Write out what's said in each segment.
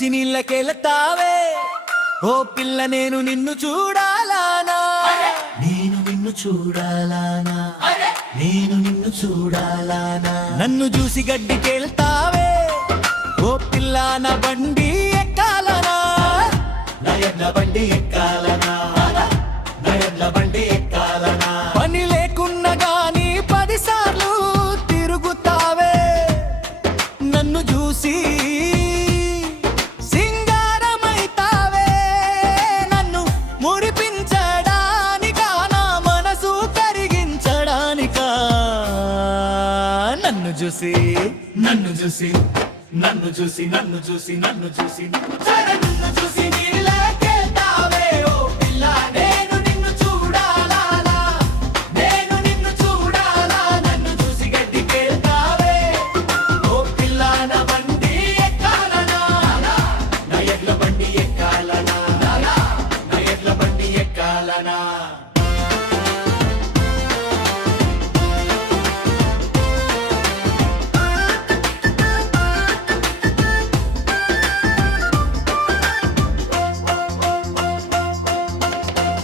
చూసి నీళ్ళకెళ్తావే ఓ పిల్ల నేను నిన్ను చూడాలానా నేను నిన్ను చూడాలానా నేను నిన్ను చూడాలానా నన్ను చూసి గడ్డికెళ్తావే ఓ పిల్ల నా బండి ఎక్కాలనా నా ఎడ్ల బండి ఎక్కాలనా నా ఎడ్ల బండి ఎక్కాలనా పని లేకున్నా గాని 10 సార్లు తిరుగుతావే నన్ను చూసి సింగారమైతావే నన్ను మురిపించడానికా నా మనసు కరిగించడానికా నన్ను చూసి నన్ను చూసి నన్ను చూసి నన్ను చూసి నన్ను చూసి నన్ను చూసి నీళ్ళకెళ్తావే ఓ పిల్ల నేను నిన్ను చూడాలా నేను నిన్ను చూడాలా నన్ను చూసి గడ్డికెళ్తావే ఓ పిల్ల నా బండి ఎక్కాలనా నా ఎడ్ల బండి ఎక్కాలనా నా ఎడ్ల బండి ఎక్కాలనా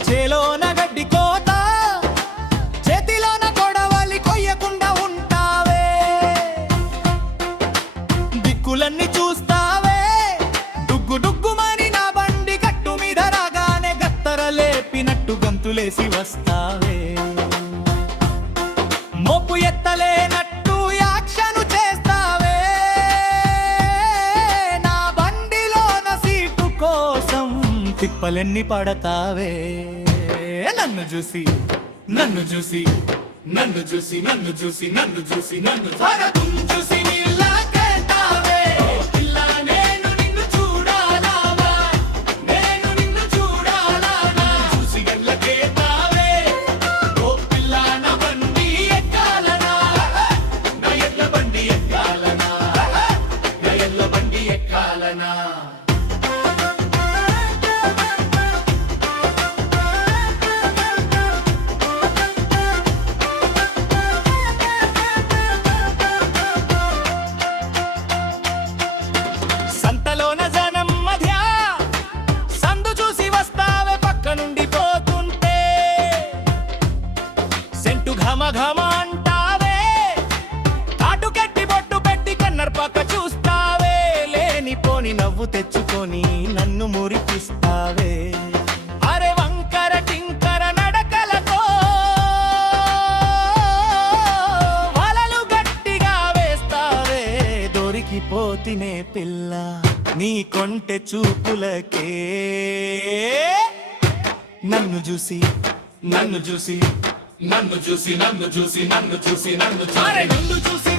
చేలోన గడ్డి కోత చేతిలోన కొడవలి కొయ్యకుండా ఉంటావే దిక్కులన్నీ చూస్తావే డుగ్గు డుగ్గుమని నా బండి కట్టు మీద రాగానే గత్తర లేపినట్టు గంతులేసి వస్తావే మోపు ఎత్తలేనట్టు యాక్షను చేస్తావే నా బండిలోన సీటు కోసం తిప్పలెన్ని పడతావే నన్ను చూసి నన్ను చూసి నన్ను చూసి నన్ను చూసి నన్ను చూసి నన్ను చూసి నీళ్ళకెళ్తావే ఓ పిల్ల నేను నిన్ను చూడాలా నేను నిన్ను చూడాలా చూసి ఎల్లకెళ్తావే ఓ పిల్ల నా బండి ఎక్కాలనా నా ఎడ్ల బండి ఎక్కాలనా నా ఎడ్ల బండి ఎక్కాలనా సంతలోన జనం మధ్య సందు చూసి వస్తావే పక్క నుండి పోతుంటే సెంటు ఘమ ఘమ అంటావే తాటు కట్టి బొట్టు పెట్టి కన్నర్ పక్క చూస్తావే లేనిపోని నవ్వు తెచ్చుకొని నన్ను మురిపిస్తావే అరే వంకర టింకర నడకలతో వలలు గట్టిగా వేస్తావే దొరికిపోతినే పిల్ల నీ కొంటె చూపులకే నన్ను చూసి నన్ను చూసి నన్ను చూసి నన్ను చూసి నన్ను చూసి నన్ను చూసి